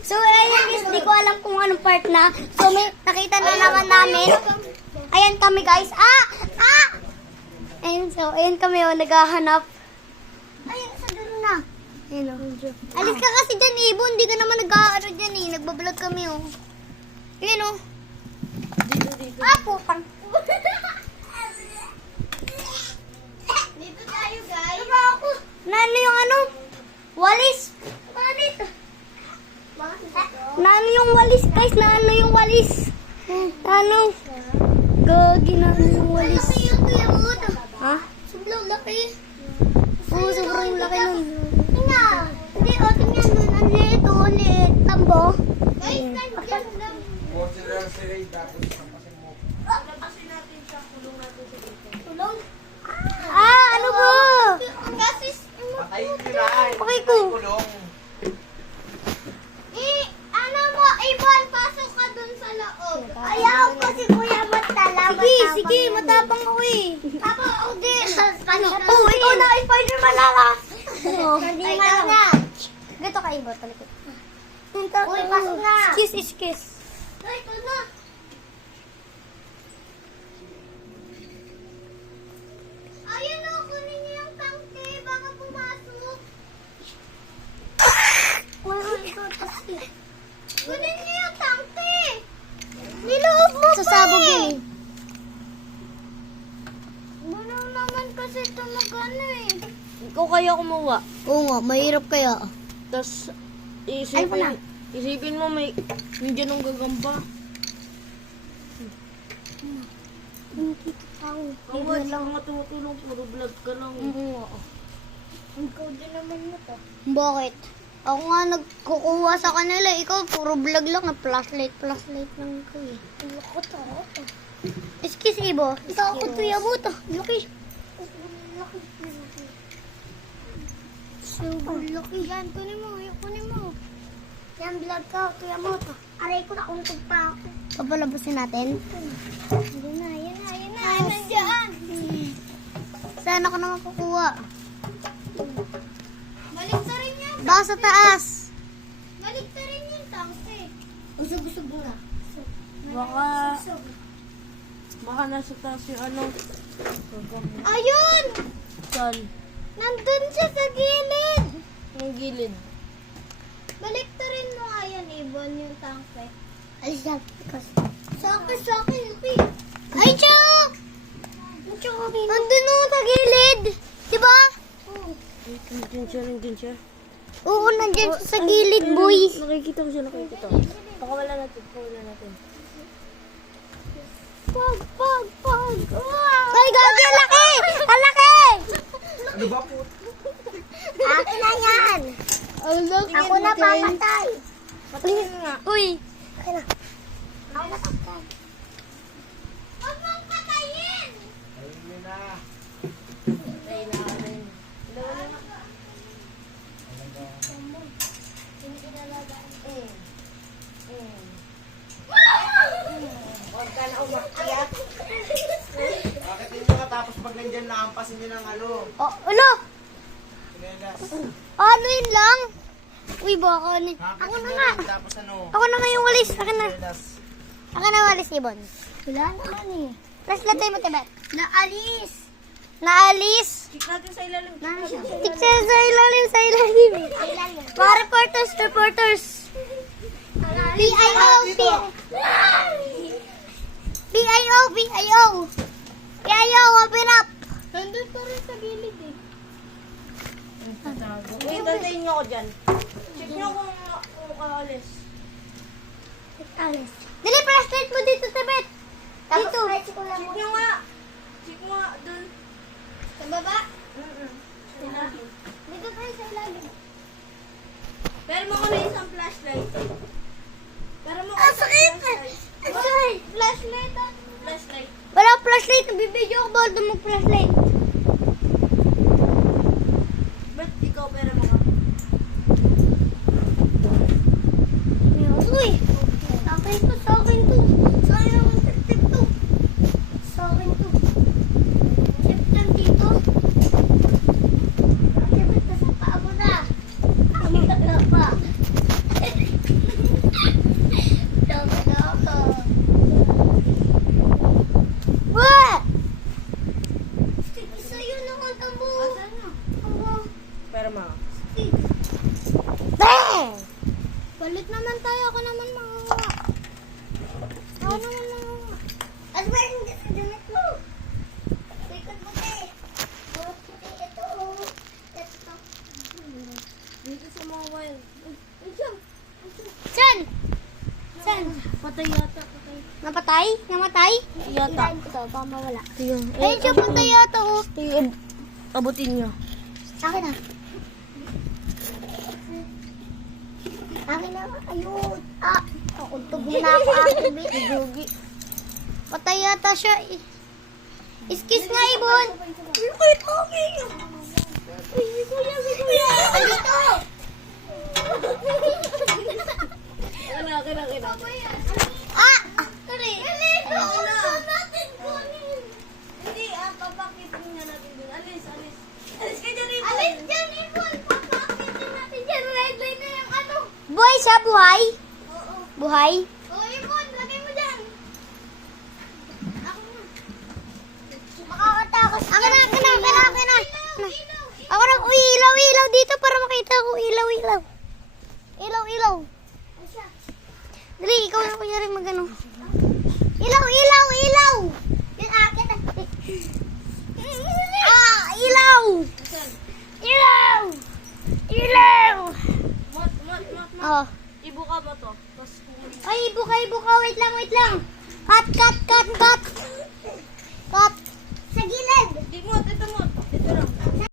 So, ayan guys, di ko alam kung anong part na. So, may nakita na naman namin. Ayan kami guys. Ayan, so, ayan kami naghahanap. Ayan, sa dulo na. Ayan alis ka kasi dyan Ibon. Hindi ka naman nag-aano dyan Nagbablog kami Ayan Dito. Putang. Dito tayo, guys. Diba ako? Nano yung walis? Bakit? Nano yung walis, guys? Nano yung walis? Nano? Gagi, nano yung walis? Laki yung kuya mo. Ha? Sobrang laki. Oo, sobrang laki nun. Tingnan. Hindi, tingnan doon. Ang liit, ulit. Tambo. Guys, nandiyan lang. Tulong? Ano ba? Kasi, Okay ko. Ibon, pasok ka dun sa loob. Ayaw ko si Kuya Matala. Sige, matapang ako Ako, okay. Oh, ikaw na, Spider-Man lalas. Hindi man na. Ganito ka, Ibon, talikod. Uy, pasok na. Kiss. Ay, ito na. Ayun o, kunin niyo yung tangke. Baka pumasok. Kunin niyo yung tangke. Niloob mo pa Sasabog yun Ano naman kasi ito mag-ano Ikaw kaya kumuha. Oo nga, mahirap kaya. Tapos, Ay, wala. isipin mo may nandiyan ang gagamba. Ang wala lang matutulong, puro vlog ka lang. Ikaw din naman mo to. Bakit? Ako nga nagkukuha sa kanila. Ikaw, puro vlog lang. Flashlight lang ko Lako to. Excuse, Ibo. Ikaw ako tuya mo to. Laki. Sobrang laki. Yan, kunin mo. Yan, vlog ka. Kuya mo to. Aray ko na untog pa ako. Papalabasin natin. Yan na. Nandiyan. Saan ako naman kukuha? Balik na rin yan. Baka sa taas. Balik na rin yung tangke. Usog-usog na. Baka nasa taas yung Ayun! saan? Nandun siya sa gilid. Yung gilid. Balik na rin mo nga yan, Ibon, yung tangke. Alis na. Sa akin, Luki. Ay, Chok! Nandun o sa gilid. Diba? Nandiyan siya. Oo, nandyan siya sa gilid, boy. Nakikita ko siya. Pakawala natin. Pag. Ay, gagi, ang laki! Ang laki! Ano ba po? Akin na yan. Ako na papatay. Patingin nga. Uy! Ako na papatay. Huwag mong patayin! Ayun na. Huwag ka na umakyat. Bakit hindi ka tapos pag nandyan nakampasin niyo ng Oh, ulo! sinelas? Ano yun lang? Uy, baka ni. Bakit Ako na hindi nga. rin tapos Ako na nga yung walis. Akin na. sinelas? Akin na walis, Ibon. Wala naman Flashlight tayo mo, Tibet. Naalis. Naalis. Check natin sa ilalim. Picture sa ilalim. Mga reporters. PIO, open up. Nandun pa rin sa gilid Wait, tantayin niyo ako dyan. Check niyo kung kaalis. Alis. Dali, flashlight mo dito, Tibet. Dito. Check niyo nga. Check mo nga dun. Sa baba? Ilalim. Dito tayo sa ilalim. Pero mo ko na isang flashlight. Pero mo ko Ang isang sakit. flashlight. Ay, Flashlight ah. Flashlight. wala flashlight. Nagbibideo ako bawal doon mag-flashlight. Ba't ikaw pero mo ka? Uy, Sa akin to. Sa akin naman tip to. Sa akin to. Tip dito. Tip na sa paa mo na. Ang pa. Palit naman tayo. Ako naman mangunga. Ako naman mangunga. At meron din sa damit mo. Ikot mo tayo. Ito. Ito. Dito sa mga wild. Ay, siya. Saan? Saan? Patay yata, patay. Napatay? Namatay? Yata. Ito, baka mawala. Tingnan. Ayun siya, patay yata oh. Tingnan. Abutin nyo. Akin na. Akin na. Ayun. Untog mo na ako, Ate B. Gugi. Patay yata siya eh. Iskis nga, Ibon. Dito. Kina. Ah! Hindi, papakitin nga natin dun. Alis. Alis ka dyan, Ibon. Alis dyan, Ibon. Papakitin natin dyan. Red line na yung ano. Buhay siya, buhay? Oo. Buhay? Oh, Ibon, lagay mo dyan. Ako na. Makakatakas. Akin na. Ilaw. Ako na, uy, ilaw dito para makita ko. Ilaw. Ilaw. Ay, siya. Dali, ikaw na kuya rin magano. Ilaw. Yung akin. Ilaw! Mat. Oh. Ibuka mo to. Tapos kung Ay, ibuka. Wait lang. Cut. Sa gilid. Di mo, ito mo.